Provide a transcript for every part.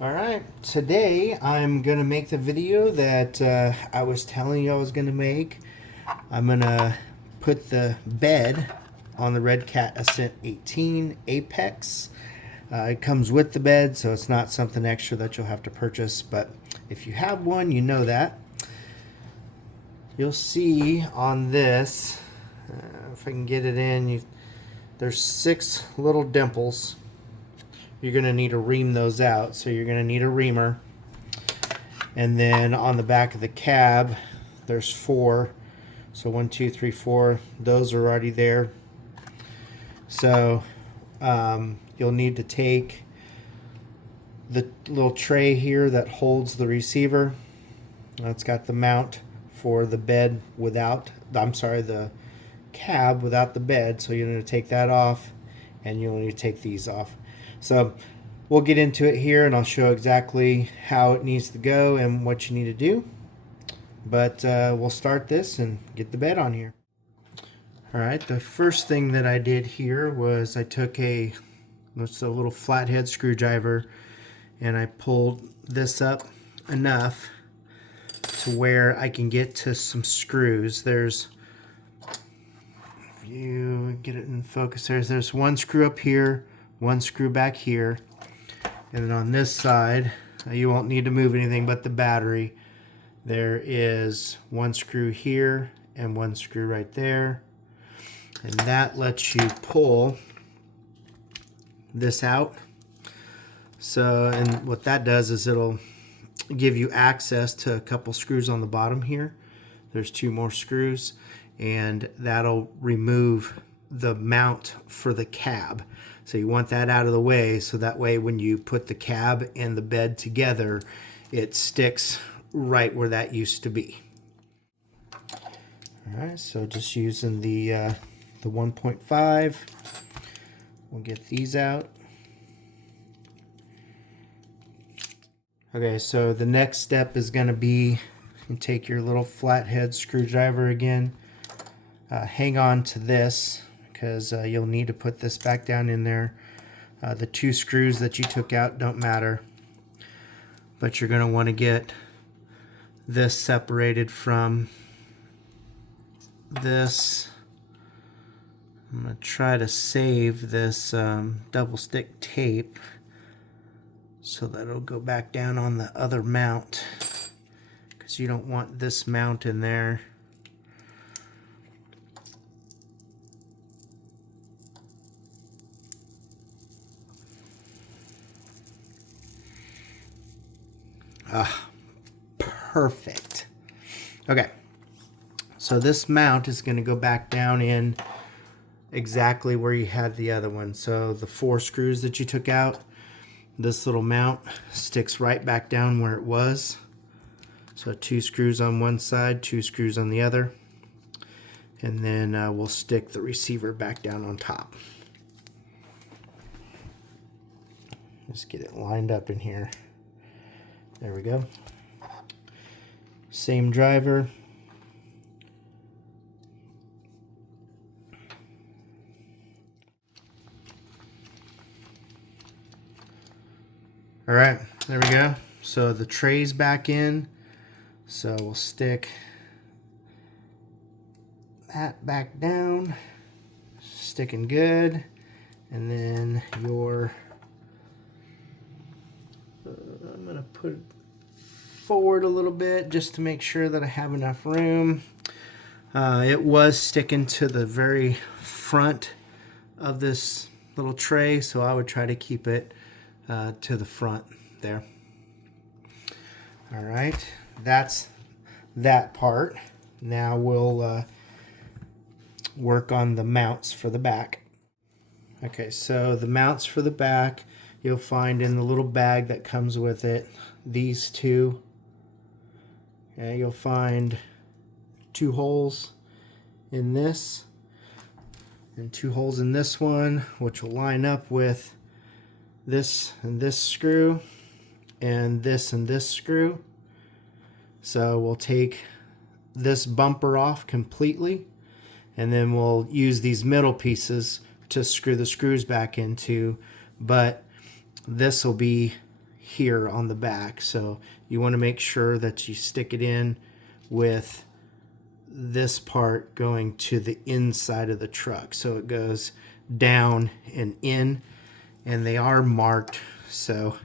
Alright, today I'm going to make the video that I was telling you I was going to make. I'm going to put the bed on the Redcat Ascent 18 Apex. It comes with the bed, so it's not something extra that you'll have to purchase, but if you have one, you know that. You'll see on this, if I can get it in, there's 6 little dimples. You're going to need to ream those out, so you're going to need a reamer. And then on the back of the cab there's 4, so 1, 2, 3, 4, those are already there. So you'll need to take the little tray here that holds the receiver. It's got the mount for the bed without, the cab without the bed, so you're going to take that off, and you'll need to take these off. So we'll get into it here, and I'll show exactly how it needs to go and what you need to do. But we'll start this and get the bed on here. Alright, the first thing that I did here was I took a little flathead screwdriver, and I pulled this up enough to where I can get to some screws. There's, if you get it in focus, there's one screw up here, one screw back here, and then on this side, you won't need to move anything but the battery. There is one screw here and one screw right there, and that lets you pull this out. So, and what that does is it'll give you access to a couple screws on the bottom here. There's 2 more screws, and that'll remove the mount for the cab. So you want that out of the way, so that way when you put the cab and the bed together, it sticks right where that used to be. Alright, so just using the 1.5, we'll get these out. Okay, so the next step is going to be, you take your little flathead screwdriver again, hang on to this, because you'll need to put this back down in there. The 2 screws that you took out don't matter, but you're going to want to get this separated from this. I'm going to try to save this double stick tape so that it'll go back down on the other mount, because you don't want this mount in there. Perfect. Okay, so this mount is going to go back down in exactly where you had the other one. So the 4 screws that you took out, this little mount sticks right back down where it was. So 2 screws on one side, 2 screws on the other, and then we'll stick the receiver back down on top. Just get it lined up in here. There we go. Same driver. All right, there we go. So the tray's back in. So we'll stick that back down, sticking good. And then I'm gonna put it forward a little bit just to make sure that I have enough room. It was sticking to the very front of this little tray, so I would try to keep it to the front there. All right, that's that part. Now we'll work on the mounts for the back. Okay, so the mounts for the back you'll find in the little bag that comes with it. These 2. Okay, you'll find 2 holes in this and 2 holes in this one, which will line up with this and this screw and this screw. So we'll take this bumper off completely, and then we'll use these middle pieces to screw the screws back into, but this will be here on the back. So you want to make sure that you stick it in with this part going to the inside of the truck. So it goes down and in, and they are marked. So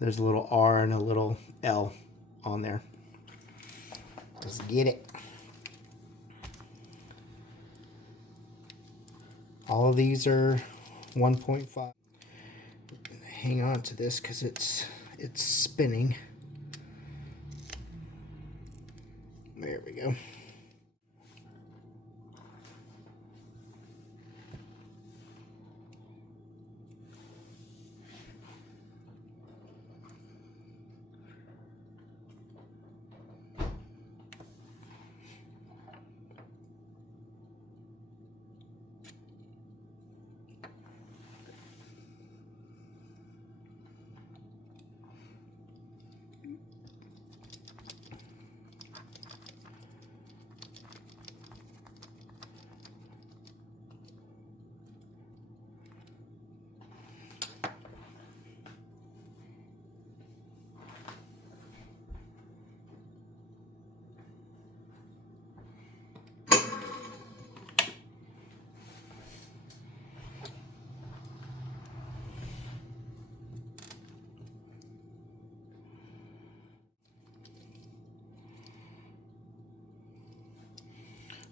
there's a little R and a little L on there. Let's get it. All of these are 1.5. Hang on to this because it's spinning. There we go.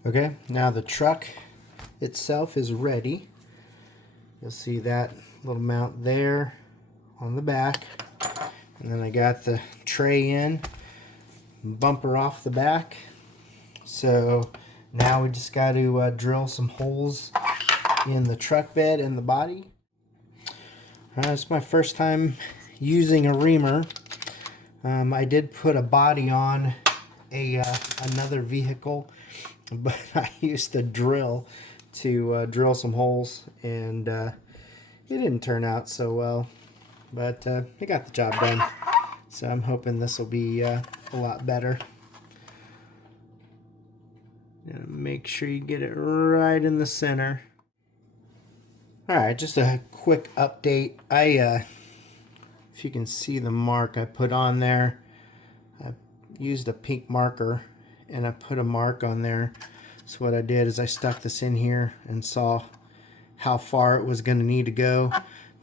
Okay, now the truck itself is ready. You'll see that little mount there on the back. And then I got the tray in, bumper off the back. So now we just got to drill some holes in the truck bed and the body. It's my first time using a reamer. I did put a body on another vehicle, but I used a drill to drill some holes, and it didn't turn out so well, but it got the job done. So I'm hoping this will be a lot better. Make sure you get it right in the center. Alright, just a quick update. If you can see the mark I put on there, I used a pink marker and I put a mark on there. So what I did is I stuck this in here and saw how far it was going to need to go.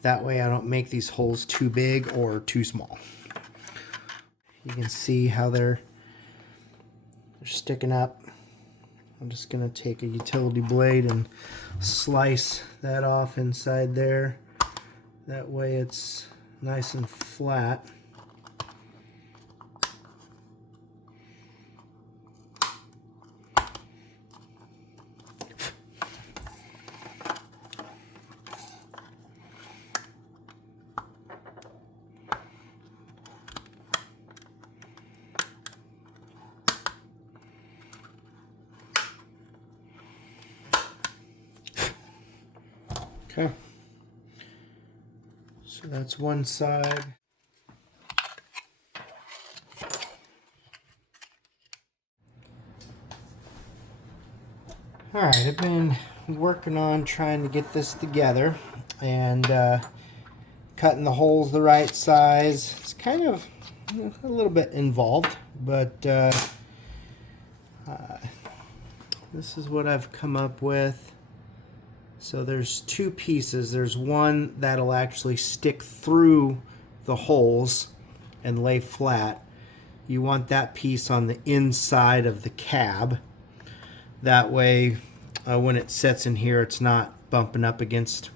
That way I don't make these holes too big or too small. You can see how they're sticking up. I'm just going to take a utility blade and slice that off inside there. That way it's nice and flat. Okay, so that's one side. Alright, I've been working on trying to get this together and cutting the holes the right size. It's kind of a little bit involved, but this is what I've come up with. So there's two pieces. There's one that'll actually stick through the holes and lay flat. You want that piece on the inside of the cab. That way when it sets in here, it's not bumping up against,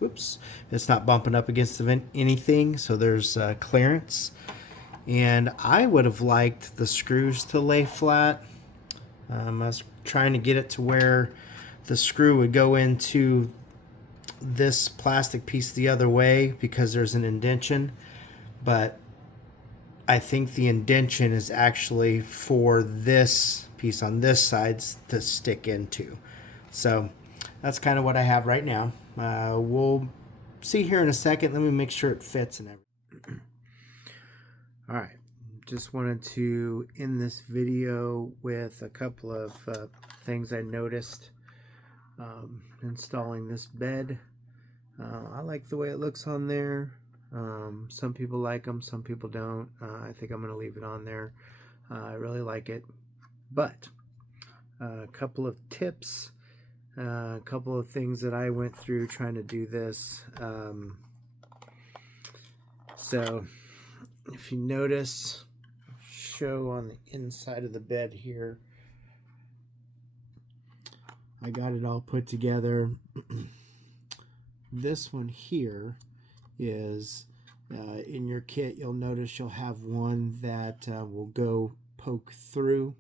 it's not bumping up against anything, so there's clearance. And I would have liked the screws to lay flat. I was trying to get it to where the screw would go into this plastic piece the other way because there's an indention, but I think the indention is actually for this piece on this side to stick into. So that's kind of what I have right now. We'll see here in a second. Let me make sure it fits and everything. All right, just wanted to end this video with a couple of things I noticed installing this bed. I like the way it looks on there. Some people like them, some people don't. I think I'm going to leave it on there. I really like it. But a couple of tips, a couple of things that I went through trying to do this. So if you notice, show on the inside of the bed here, I got it all put together. This one here is in your kit. You'll notice you'll have one that will go poke through.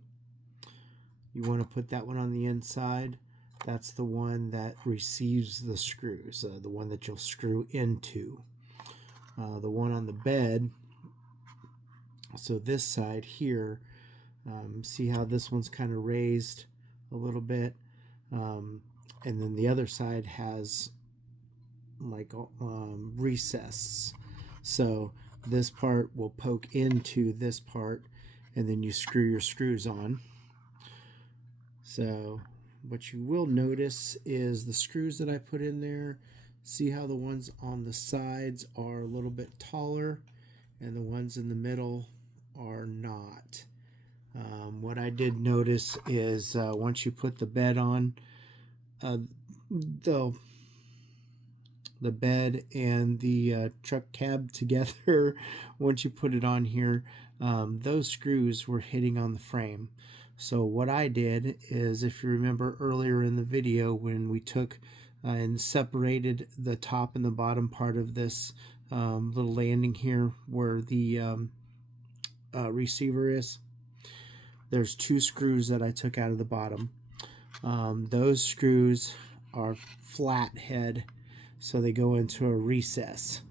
You want to put that one on the inside. That's the one that receives the screws, the one that you'll screw into. The one on the bed, so this side here, see how this one's kind of raised a little bit, and then the other side has like recess, so this part will poke into this part, and then you screw your screws on. So what you will notice is the screws that I put in there, see how the ones on the sides are a little bit taller and the ones in the middle are not. What I did notice is once you put the bed on, the bed and the truck cab together, once you put it on here, those screws were hitting on the frame. So what I did is, if you remember earlier in the video when we took and separated the top and the bottom part of this little landing here where the receiver is, there's two screws that I took out of the bottom. Those screws are flathead, so they go into a recess,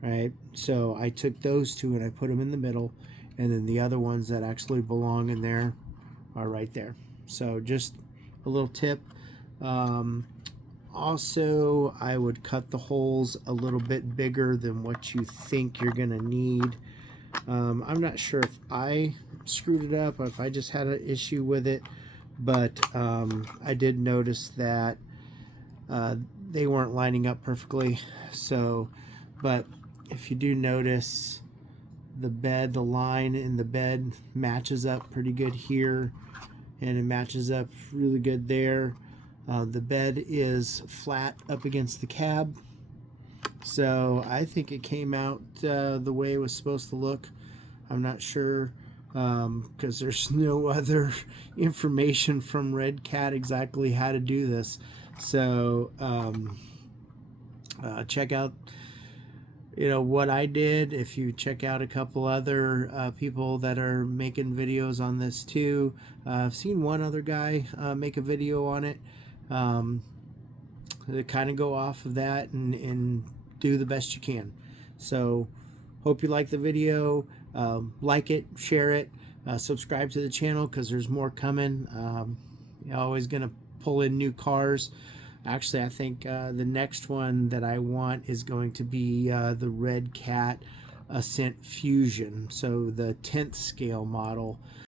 right? So I took those two and I put them in the middle, and then the other ones that actually belong in there are right there. So just a little tip. Also, I would cut the holes a little bit bigger than what you think you're gonna need. I'm not sure if I screwed it up or if I just had an issue with it, but I did notice that they weren't lining up perfectly. So, but if you do notice, the bed, the line in the bed matches up pretty good here, and it matches up really good there. The bed is flat up against the cab, so I think it came out the way it was supposed to look. I'm not sure because there's no other information from Redcat exactly how to do this. So check out what I did. If you check out a couple other people that are making videos on this too, I've seen one other guy make a video on it. To kind of go off of that and do the best you can. So hope you like the video. Like it, share it, subscribe to the channel because there's more coming. Always gonna pull in new cars. Actually, I think the next one that I want is going to be the Redcat Ascent Fusion, so the 10th scale model.